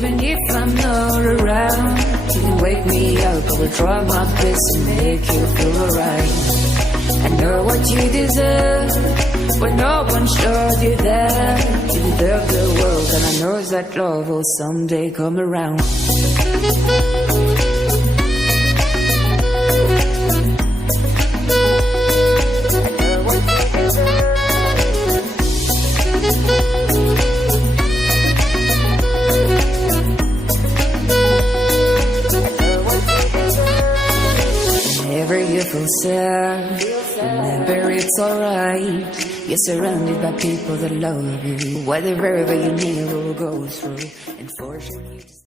Even if I'm not around, you can wake me up. I will try my best to make you feel alright. I know what you deserve, when no one showed you that. You deserve the world, and I know that love will someday come around. Whenever you feel sad, remember it's alright. You're surrounded by people that love you. Whatever you need will go through, and fortune you